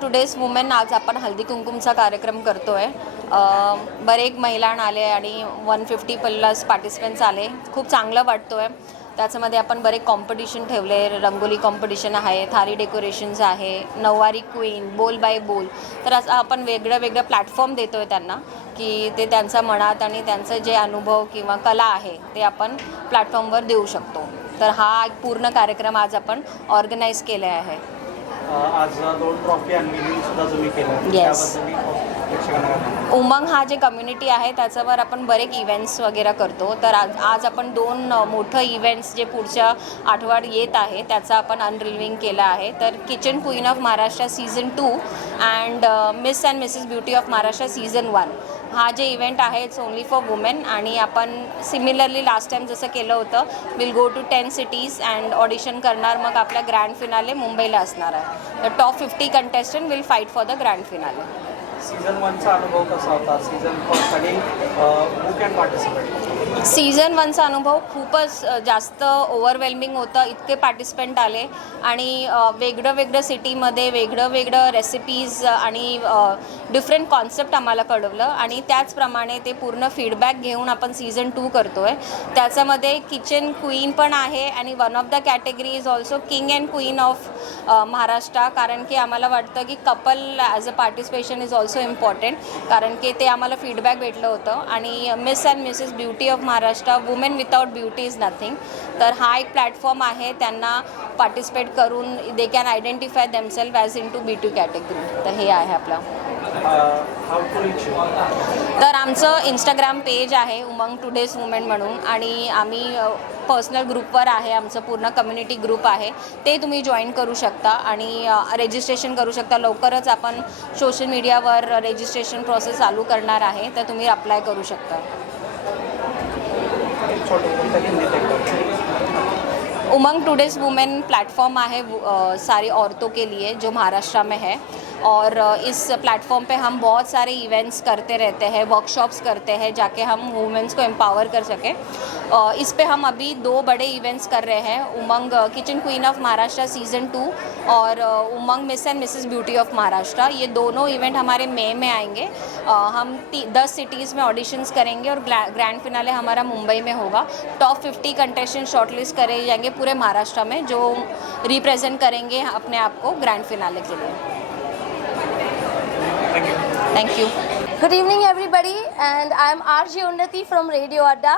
Today's women आज आपण हल्दी कुंकुमचा कार्यक्रम करतो आहे. बरेच महिला आले आणि 150 प्लस पार्टिसिपंट्स आले. खूप चांगलं वाटतो आहे. त्याच्यामध्ये आपण बरेच कॉम्पिटिशन ठेवले. रंगोली कॉम्पिटिशन आहे, थारी डेकोरेशन्स आहे, नऊवारी क्वीन, बोल बाय बोल. तर असं आपण वेगळं प्लॅटफॉर्म देतो आहे त्यांना, की ते त्यांच्या मनात आणि त्यांचं जे अनुभव किंवा कला आहे ते आपण प्लॅटफॉर्मवर देऊ शकतो. तर हा एक पूर्ण कार्यक्रम आज आपण ऑर्गनाईज केले आहे. आज 2 ट्रॉफी अनविलिंग सुद्धा तुम्ही केलं. येस. त्याबद्दल उमंग हा जे कम्युनिटी आहे त्याच्यावर आपण बरेच इव्हेंट्स वगैरे करतो. तर आज आपण 2 मोठं इव्हेंट्स जे पुढच्या आठवड्यात येत आहे त्याचा आपण अनरिव्हिंग केलं आहे. तर kitchen queen of Maharashtra season 2 and miss and Mrs beauty of Maharashtra season 1 हा जे इव्हेंट आहे इट्स ओन्ली फॉर वुमेन. आणि आपण सिमिलरली लास्ट टाईम जसं केलं होतं will go to 10 cities and audition करणार. मग आपल्या ग्रँड फिनाले मुंबईला असणार आहे. तर top 50 contestant will fight for the grand finale. Season 1चा अनुभव कसा होता? सीझन फर्स्ट आणि हू कॅन पार्टिसिपेट? सीझन 1चा अनुभव खूपच जास्त ओव्हरवेल्मिंग होतं. इतके पार्टिसिपंट आले आणि वेगळं सिटीमध्ये वेगळं रेसिपीज आणि डिफरंट कॉन्सेप्ट आम्हाला कळवलं. आणि त्याचप्रमाणे ते पूर्ण फीडबॅक घेऊन आपण सीझन 2 करतो आहे. त्याच्यामध्ये किचन क्वीन पण आहे आणि one of the category is also king and queen of Maharashtra. कारण की आम्हाला वाटतं की couple as a participation is also important. कारण की ते आम्हाला फीडबॅक भेटलं होतं. आणि miss and Mrs beauty of Maharashtra women without beauty is nothing. तर हा एक प्लॅटफॉर्म आहे. त्यांना पार्टिसिपेट करून they can identify themselves as in to beauty category. तर हे आहे आपलं. तर आमचं इंस्टाग्राम पेज आहे उमंग टुडेज वुमेन म्हणून. आणि आम्ही पर्सनल ग्रुपवर आहे. आमचं पूर्ण कम्युनिटी ग्रुप आहे. ते तुम्ही जॉईन करू शकता आणि रजिस्ट्रेशन करू शकता. लवकरच आपण सोशल मीडियावर रजिस्ट्रेशन प्रोसेस चालू करणार आहे. तर तुम्ही अप्लाय करू शकता. उमंग टुडेज वुमेन प्लेटफॉर्म है सारी औरतों के लिए जो महाराष्ट्र में है. और इस प्लेटफॉर्म पे हम बहुत सारे इवेंट्स करते रहते हैं, वर्कशॉप्स करते हैं, जाके हम वुमेन्स को एम्पावर कर सकें. इस पे हम अभी 2 बड़े इवेंट्स कर रहे हैं. Umang kitchen queen of Maharashtra season 2 और Umang miss and Mrs beauty of Maharashtra. ये दोनों इवेंट हमारे मई में आएंगे. हम 10 सिटीज़ में ऑडिशंस करेंगे और ग्रैंड फिनाले हमारा मुंबई में होगा. टॉप 50 कंटेस्टेंट शॉर्टलिस्ट करे जाएंगे पूरे महाराष्ट्र में, जो रिप्रेजेंट करेंगे अपने आप को ग्रैंड फिनाले के लिए. Thank you. Good evening everybody and I am RJ उन्नति from Radio Adda.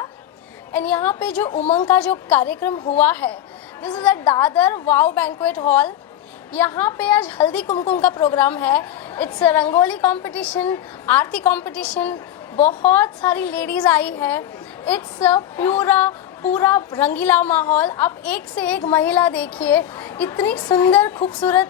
And यहाँ पे जो उमंग का जो कार्यक्रम हुआ है, this is at Dadar wow banquet hall. यहाँ पे आज हल्दी कुमकुम का प्रोग्राम है. It's rangoli competition, Aarti competition, बहुत सारी लेडीज़ आई है. इट्स पूरा रंगीला माहौल. आप एक से एक महिला देखिए, इतनी सुंदर खूबसूरत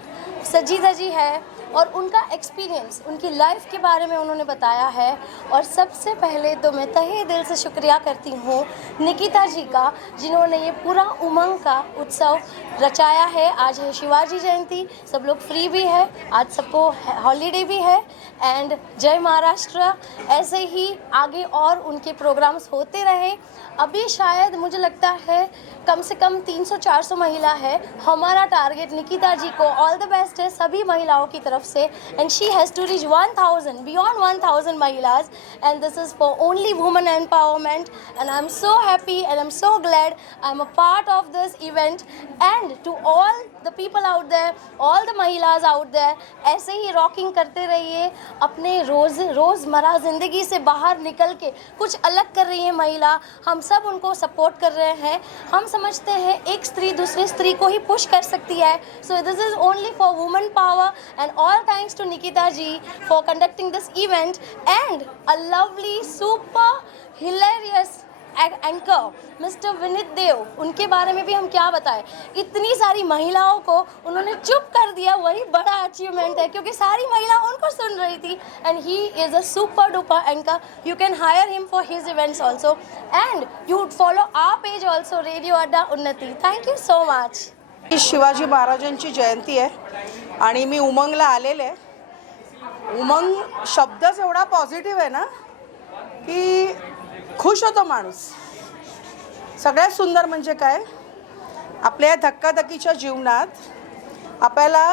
सजी धजी है. और उनका एक्सपीरियंस, उनकी लाइफ के बारे में उन्होंने बताया है. और सबसे पहले तो मैं तहे दिल से शुक्रिया करती हूँ निकिता जी का, जिन्होंने ये पूरा उमंग का उत्सव रचाया है. आज है शिवाजी जयंती, सब लोग फ्री भी है, आज सबको हॉलीडे भी है. एंड जय महाराष्ट्र. ऐसे ही आगे और उनके प्रोग्राम्स होते रहे. अभी शायद मुझे लगता है कम से कम 300-400 महिला है. हमारा टारगेट निकिता जी को ऑल द बेस्ट है सभी महिलाओं की तरफ से. And she has to reach 1000 beyond 1000 महिलाज. And this is for only women empowerment. And I am so happy and I am so glad I am a part of this event. And to all the people out there, all the महिलाज out there, ऐसे ही rocking करते रहिए. अपने रोज़मर्रा ज़िंदगी से बाहर निकल के कुछ अलग कर रही है महिला. हम सब उनको सपोर्ट कर रहे हैं. हम समझते हैं एक स्त्री दूसरी स्त्री को ही पुश कर सकती है. So this is only for women power. And all thanks to Nikita ji for conducting this event. And a lovely super hilarious anchor Mr Vineet Dev, उनके बारे में भी हम क्या बताएं. इतनी सारी महिलाओं को उन्होंने चुप कर दिया, वही बड़ा अचीवमेंट है, क्योंकि सारी महिला उनको सुन रही थी. And he is a super duper anchor. You can hire him for his events also. And you would follow our page also, radio Adda Unnati. Thank you so much. Shivaji महाराजांची जयंती आहे आणि मी उमंगला आलेले. उमंग शब्दच एवढा पॉझिटिव्ह आहे ना की खुश होतो माणूस. सगळ्यात सुंदर म्हणजे काय, आपल्या धक्काधक्कीच्या जीवनात आपल्याला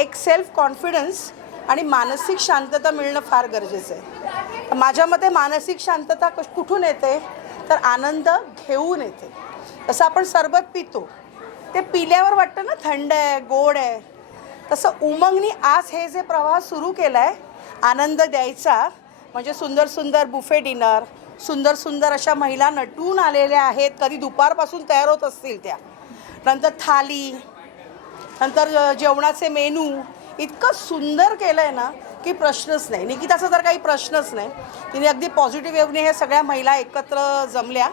एक सेल्फ कॉन्फिडन्स आणि मानसिक शांतता मिळणं फार गरजेचं आहे. माझ्या मते मानसिक शांतता कुठून येते तर आनंद घेऊन येते. तसं आपण सरबत पितो, ते पिल्यावर वाटतं ना थंड आहे, गोड आहे. तसं उमंगनी आज हे जे प्रवाह सुरू केला आहे आनंद द्यायचा, म्हणजे सुंदर सुंदर बुफे डिनर, सुंदर सुंदर अशा महिला नटून आलेल्या आहेत, कधी दुपारपासून तयार होत असतील त्या, नंतर थाली, नंतर जेवणाचे मेनू इतकं सुंदर केलं आहे ना की प्रश्नच नाही. निकिताचा तर काही प्रश्नच नाही. तिने अगदी पॉझिटिव्ह वेवने ह्या सगळ्या महिला एकत्र जमल्या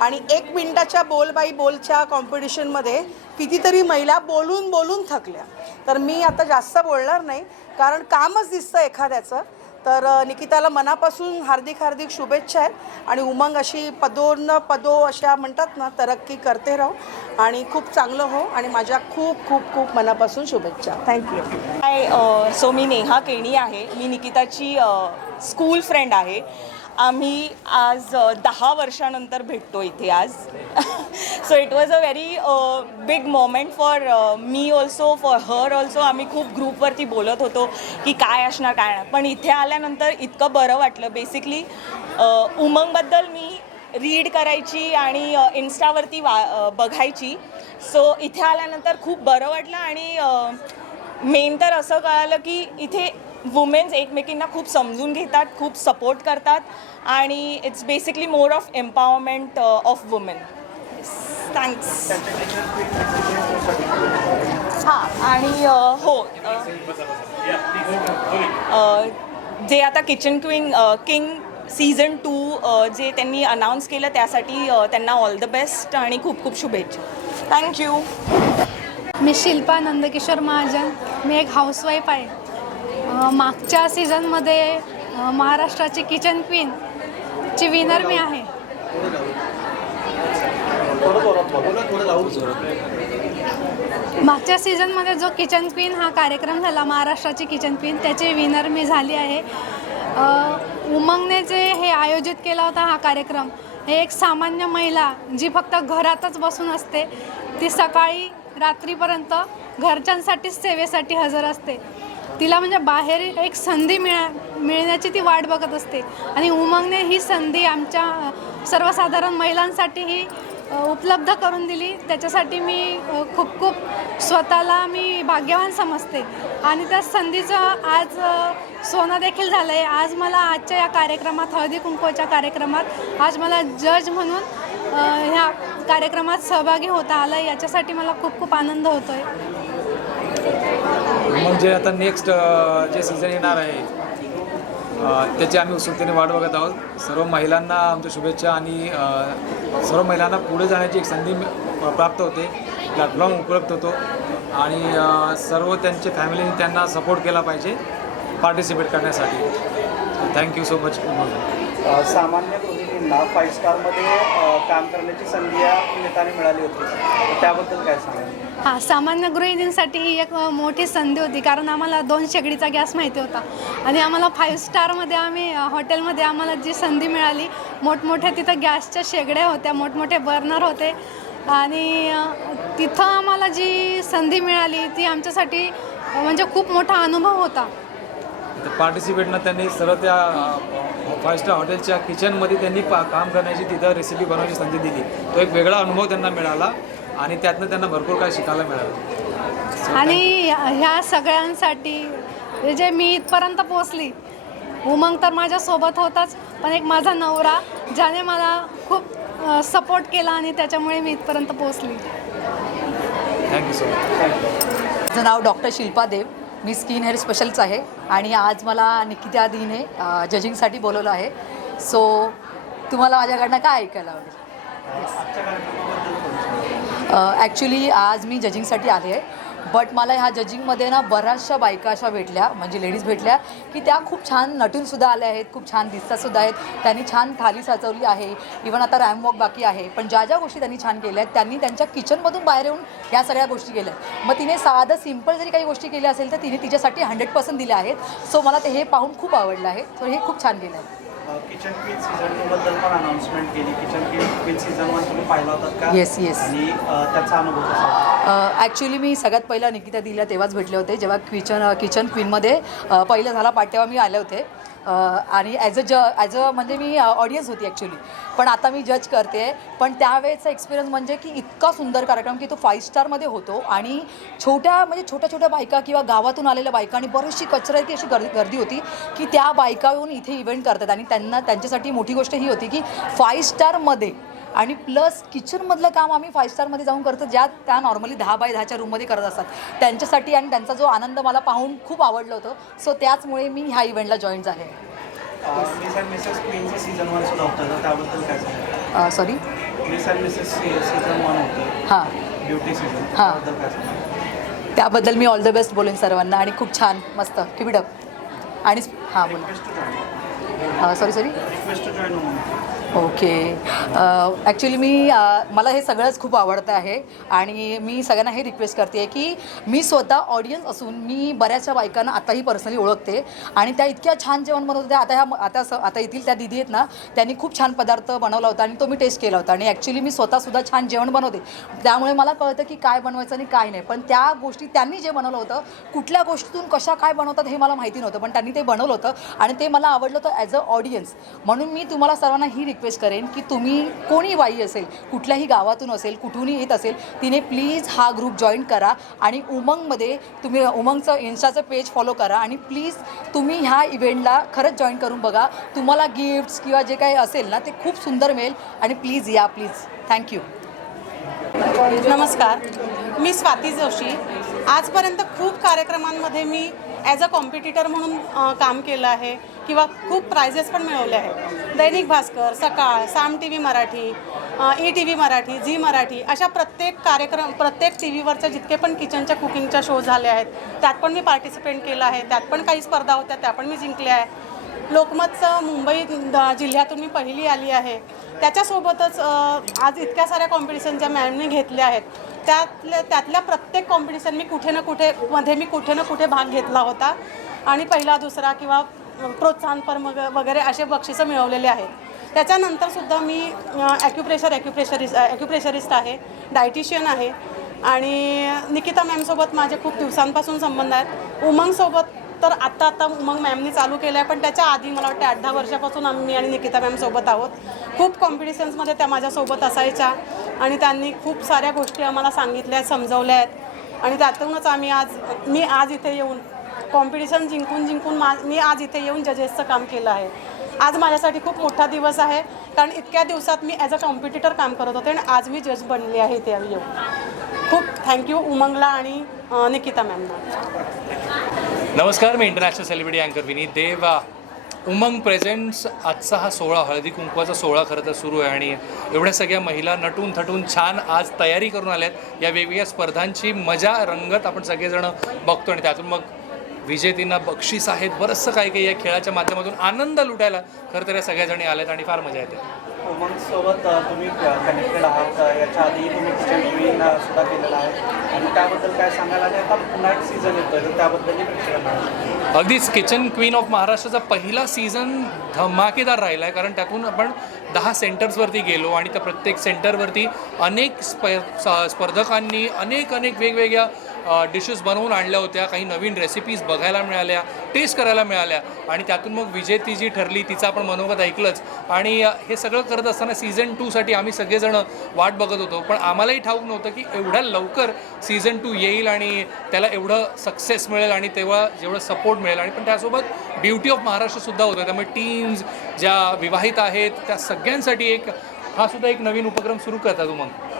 आणि 1 मिनिटाच्या बोल बाई बोलच्या कॉम्पिटिशनमध्ये कितीतरी महिला बोलून बोलून थकल्या. तर मी आता जास्त बोलणार नाही कारण कामच दिसतं एखाद्याचं. तर निकिताला मनापासून हार्दिक हार्दिक शुभेच्छा आहेत आणि उमंग अशी पदो अशा म्हणतात ना तरक्की करते राहू आणि खूप चांगलं हो आणि माझ्या खूप खूप खूप मनापासून शुभेच्छा. थँक्यू. सो मी नेहा केणी आहे. मी निकिताची स्कूल फ्रेंड आहे. आम्ही आज 10 वर्षानंतर भेटतो इथे आज. So it was a very big moment for me also, for her also. आम्ही खूप ग्रुपवरती बोलत होतो की काय असणार काय नाही, पण इथे आल्यानंतर इतकं बरं वाटलं. बेसिकली उमंगबद्दल मी रीड करायची आणि इन्स्टावरती बघायची. सो इथे आल्यानंतर खूप बरं वाटलं आणि मेन तर असं कळालं की इथे वुमेन्स एकमेकींना खूप समजून घेतात, खूप सपोर्ट करतात आणि it's basically more of empowerment of women. Thanks. हां आणि हो जे आता किचन किंग सीझन 2 जे त्यांनी अनाऊन्स केलं त्यासाठी त्यांना ऑल द बेस्ट आणि खूप खूप शुभेच्छा. थँक्यू. मी शिल्पा नंदकिशोर महाजन. मी एक हाऊसवाईफ आहे. मागच्या सीझनमध्ये महाराष्ट्राची किचन क्वीनची विनर मी आहे. मागच्या सीझनमध्ये जो किचन क्वीन हा कार्यक्रम झाला, महाराष्ट्राची किचन क्वीन, त्याची विनर मी झाली आहे. उमंगने जे हे आयोजित केला होता हा कार्यक्रम, हे एक सामान्य महिला जी फक्त घरातच बसून असते, ती सकाळी रात्रीपर्यंत घरच्यांसाठीच सेवेसाठी हजर असते. तिला म्हणजे बाहेर एक संधी मिळण्याची ती वाट बघत असते आणि उमंगने ही संधी आमच्या सर्वसाधारण महिलांसाठी ही उपलब्ध करून दिली. त्याच्यासाठी मी खूप खूप स्वतःला मी भाग्यवान समजते आणि त्या संधीचं आज सोनं देखील झालं आहे. आज मला आजच्या या कार्यक्रमात, हळदी कुंकूच्या कार्यक्रमात, आज मला जज म्हणून ह्या कार्यक्रमात सहभागी होता आलं. याच्यासाठी मला खूप खूप आनंद होतो आहे. मग जे आता नेक्स्ट जे सीझन येणार आहे त्याची आम्ही उत्सुकतेने वाट बघत आहोत. सर्व महिलांना आमच्या शुभेच्छा आणि सर्व महिलांना पुढे जाण्याची एक संधी प्राप्त होते, प्लॅटफॉर्म उपलब्ध होतो आणि सर्व त्यांचे फॅमिलीने त्यांना सपोर्ट केला पाहिजे पार्टिसिपेट करण्यासाठी. Thank you so much. सामान्य गृहिणींना 5 स्टारमध्ये काम करण्याची संधी या निमित्ताने मिळाली होती, त्याबद्दल काय सांगाल? हां, सामान्य गृहिणींसाठी ही एक मोठी संधी होती कारण आम्हाला 2 शेगडीचा गॅस माहिती होता आणि आम्हाला 5 स्टारमध्ये आम्ही हॉटेलमध्ये आम्हाला जी संधी मिळाली, मोठमोठ्या तिथं गॅसच्या शेगड्या होत्या, मोठमोठे बर्नर होते आणि तिथं आम्हाला जी संधी मिळाली ती आमच्यासाठी म्हणजे खूप मोठा अनुभव होता. पार्टिसिपेटनं त्यांनी सर्व त्या 5 स्टार हॉटेलच्या किचनमध्ये त्यांनी काम करण्याची, तिथं रेसिपी बनवण्याची संधी दिली. तो एक वेगळा अनुभव त्यांना मिळाला आणि त्यातनं त्यांना भरपूर काही शिकायला मिळालं. आणि ह्या सगळ्यांसाठी जे मी इथपर्यंत पोचली, उमंग तर माझ्यासोबत होताच, पण एक माझा नवरा ज्याने मला खूप सपोर्ट केला आणि त्याच्यामुळे मी इथपर्यंत पोचली. Thank you so much. माझं नाव डॉक्टर शिल्पा देव. मी स्किन हेअर स्पेशलिस्ट आहे आणि आज मला निकिता दीने जजिंगसाठी बोलवलं आहे. सो तुम्हाला माझ्याकडनं काय ऐकायला आवडेल? ॲक्च्युली आज मी जजिंगसाठी आले आहे, बट मला ह्या जजिंगमध्ये ना बऱ्याचशा बायका अशा भेटल्या, म्हणजे लेडीज भेटल्या की त्या खूप छान नटूनसुद्धा आल्या आहेत, खूप छान दिसतातसुद्धा आहेत. त्यांनी छान थाली सजवली आहे, इवन आता रॅम वॉक बाकी आहे. पण ज्या ज्या गोष्टी त्यांनी छान केल्या आहेत, त्यांनी त्यांच्या किचनमधून बाहेर येऊन ह्या सगळ्या गोष्टी केल्या आहेत. मग तिने साधं सिम्पल जरी काही गोष्टी केल्या असेल तर तिने तिच्यासाठी 100% दिल्या आहेत. सो मला ते हे पाहून खूप आवडलं आहे. सो हे खूप छान केलं आहे. किचन क्वीन सीझन 2 बद्दल पण अनाउन्समेंट केली. किचन क्वीन सीझन 1 तुम्ही पाहिला होतात का? Yes yes. आणि त्याचा अनुभव कसा? ॲक्च्युली मी सगळ्यात पहिला निकिता दिला तेव्हाच भेटले होते जेव्हा किचन क्वीनमध्ये पहिलं झाला पार्ट तेव्हा मी आले होते आणि ॲज अ म्हणजे मी ऑडियन्स होती ॲक्च्युली, पण आता मी जज करते. पण त्यावेळेचा एक्सपिरियन्स म्हणजे की इतका सुंदर कार्यक्रम की तो 5 स्टारमध्ये होतो आणि छोट्या छोट्या बायका किंवा गावातून आलेल्या बायका आणि बरीचशी कचऱ्याची अशी गर्दी होती की त्या बायका येऊन इथे इव्हेंट करतात आणि त्यांच्यासाठी मोठी गोष्ट ही होती की 5 स्टारमध्ये आणि प्लस किचनमधलं काम आम्ही 5 स्टारमध्ये जाऊन करतो, त्या नॉर्मली 10 बाय 10च्या रूममध्ये करत असतात त्यांच्यासाठी. आणि त्यांचा जो आनंद मला पाहून खूप आवडलं होतं. सो त्याचमुळे मी ह्या इव्हेंटला जॉईन झाले. मिस अँड मिसेस क्वीनचं सीझन 1 सुद्धा होतं, तर त्याबद्दल काय सांगा? Sorry, miss and Mrs season 1 होतं, हां ब्युटी सीझन, हां. त्याबद्दल काय सांगा? त्याबद्दल मी ऑल द बेस्ट बोलेन सर्वांना आणि खूप छान मस्त कीप इट अप. आणि हां बोला. Sorry request to join Umang. Okay. Actually मला हे सगळंच खूप आवडतं आहे आणि मी सगळ्यांना हे रिक्वेस्ट करते आहे की मी स्वतः ऑडियन्स असून मी बऱ्याचशा बायकांना आताही पर्सनली ओळखते आणि त्या इतक्या छान जेवण बनवत होत्या. आता येथील त्या दिदी आहेत ना, त्यांनी खूप छान पदार्थ बनवला होता आणि तो मी टेस्ट केला होता आणि ॲक्च्युली मी स्वतःसुद्धा छान जेवण बनवते, त्यामुळे मला कळतं की काय बनवायचं आणि काय नाही. पण त्या गोष्टी त्यांनी जे बनवलं होतं, कुठल्या गोष्टीतून कशा काय बनवतात हे मला माहिती नव्हतं, पण त्यांनी ते बनवलं होतं आणि ते मला आवडलं होतं ॲज अ ऑडियन्स. म्हणून मी तुम्हाला सर्वांना ही रिक्वेस्ट करेन की तुम्ही कोणी बाई असेल, कुठल्याही गावातून असेल, कुठूनही येत असेल, तिने प्लीज हा ग्रुप जॉईन करा आणि उमंगमध्ये तुम्ही उमंगचं इन्स्टाचं पेज फॉलो करा आणि प्लीज तुम्ही ह्या इव्हेंटला खरंच जॉईन करून बघा. तुम्हाला गिफ्ट्स किंवा जे काही असेल ना ते खूप सुंदर मिळेल आणि प्लीज या प्लीज. थँक्यू. नमस्कार, मी स्वाती जोशी. आजपर्यंत खूप कार्यक्रमांमध्ये मी ॲज अ कॉम्पिटिटर म्हणून काम केलं आहे किंवा खूप प्राइजेस पण मिळवले आहेत. Dainik Bhaskar, Sakal, Saam T V Marathi, ETV Marathi, Zee Marathi अशा प्रत्येक टी व्हीवरच्या जितके पण किचनच्या कुकिंगच्या शो झाले आहेत त्यात पण मी पार्टिसिपेट केलं आहे. त्यात पण काही स्पर्धा होत्या, त्या पण मी जिंकल्या आहे. लोकमतचं मुंबई जिल्ह्यातून मी पहिली आली आहे. त्याच्यासोबतच आज इतक्या साऱ्या कॉम्पिटिशन ज्या मॅमने घेतल्या आहेत त्यातल्या प्रत्येक कॉम्पिटिशन मी कुठे ना कुठे भाग घेतला होता आणि पहिला दुसरा किंवा प्रोत्साहनपर वगैरे असे बक्षिसं मिळवलेले आहेत. त्याच्यानंतरसुद्धा मी ॲक्युप्रेशरिस्ट आहे, डायटिशियन आहे आणि निकिता मॅमसोबत माझे खूप दिवसांपासून संबंध आहेत. उमंगसोबत तर आत्ता उमंग मॅमनी चालू केलं आहे, पण त्याच्या आधी मला वाटतं 8-10 वर्षापासून मी आणि निकिता मॅमसोबत आहोत. खूप कॉम्पिटिशन्समध्ये त्या माझ्यासोबत असायच्या आणि त्यांनी खूप साऱ्या गोष्टी आम्हाला सांगितल्या आहेत, समजवल्या आहेत आणि त्यातूनच मी आज इथे येऊन कॉम्पिटिशन जिंकून मी आज इथे येऊन जजेसचं काम केलं आहे. आज माझ्यासाठी खूप मोठा दिवस आहे कारण इतक्या दिवसात मी ॲज अ कॉम्पिटिटर काम करत होते आणि आज मी जज बनले आहे इथे येऊन. खूप थँक्यू उमंगला आणि निकिता मॅमना. नमस्कार, मी इंटरनॅशनल सेलिब्रिटी अँकर विनीत देव. उमंग प्रेझेंट्स आजचा हा सोहळा, हळदी कुंकवाचा सोहळा खरं तर सुरू आहे आणि एवढ्या सगळ्या महिला नटून थटून छान आज तयारी करून आल्यात. या वेगवेगळ्या स्पर्धांची मजा रंगत आपण सगळेजण बघतो आणि त्यातून मग विजेतींना बक्षीस आहेत, बरंचसं काही या खेळाच्या माध्यमातून आनंद लुटायला खरं तर या सगळ्याजणी आल्यात आणि फार मजा येते. उमंगसोबत तुम्ही कनेक्टेड आहात, याच्या आधी तुम्ही किचन क्वीन सुद्धा केलेला आहे आणि त्याबद्दल काय सांगायला आणि आता पुन्हा एक सीझन येतोय तर त्याबद्दलही प्रेक्षकांना. अगदीच किचन क्वीन ऑफ महाराष्ट्राचा पहिला सीझन धमाकेदार राहिला आहे कारण त्यातून आपण 10 सेंटर्सवरती गेलो आणि त्या प्रत्येक सेंटरवरती अनेक स्पर्धकांनी अनेक वेगवेगळ्या डिशेस बनवून आणल्या होत्या. काही नवीन रेसिपीज बघायला मिळाल्या, टेस्ट करायला मिळाल्या आणि त्यातून मग विजेती जी ठरली तिचं आपण मनोगत ऐकलंच. आणि हे सगळं करत असताना सीझन 2साठी आम्ही सगळेजण वाट बघत होतो, पण आम्हालाही ठाऊक नव्हतं की एवढ्या लवकर सीझन 2 येईल आणि त्याला एवढं सक्सेस मिळेल आणि तेव्हा जेवढं सपोर्ट मिळेल. आणि पण त्यासोबत ब्युटी ऑफ महाराष्ट्रसुद्धा होतं, त्यामुळे टीम्स ज्या विवाहित आहेत त्या सगळ्यांसाठी हा सुद्धा एक नवीन उपक्रम सुरू करतात उमंग.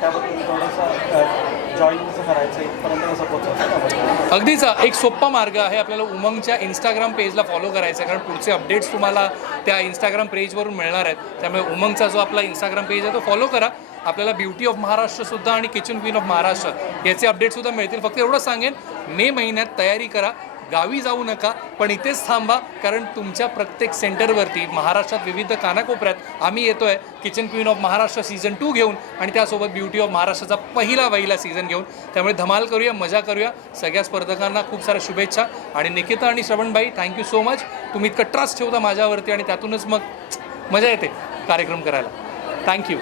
त्याबद्दल थोडंसं जॉईन कसं करायचं, इथपर्यंत कसं पोहोचायचं? अगदीच एक सोपा मार्ग आहे, आपल्याला उमंगच्या इंस्टाग्राम पेजला फॉलो करायचं आहे कारण पुढचे अपडेट्स तुम्हाला त्या इंस्टाग्राम पेजवरून मिळणार आहेत. त्यामुळे उमंगचा जो आपला इंस्टाग्राम पेज आहे तो फॉलो करा. आपल्याला ब्युटी ऑफ महाराष्ट्रसुद्धा आणि किचन क्वीन ऑफ महाराष्ट्र याचे अपडेट्ससुद्धा मिळतील. फक्त एवढं सांगेन, मे महिन्यात तयारी करा, गावी जाऊ नका, पण इथेच थांबा कारण तुमच्या प्रत्येक सेंटरवरती महाराष्ट्रात विविध कानाकोपऱ्यात आम्ही येतो आहे kitchen queen of Maharashtra season 2 घेऊन आणि त्यासोबत ब्युटी ऑफ महाराष्ट्राचा पहिला सीझन घेऊन. त्यामुळे धमाल करूया, मजा करूया. सगळ्या स्पर्धकांना खूप साऱ्या शुभेच्छा आणि निकिता आणि श्रवणबाई थँक्यू सो मच. तुम्ही इतकं ट्रस्ट ठेवता माझ्यावरती आणि त्यातूनच मग मजा येते कार्यक्रम करायला. थँक्यू.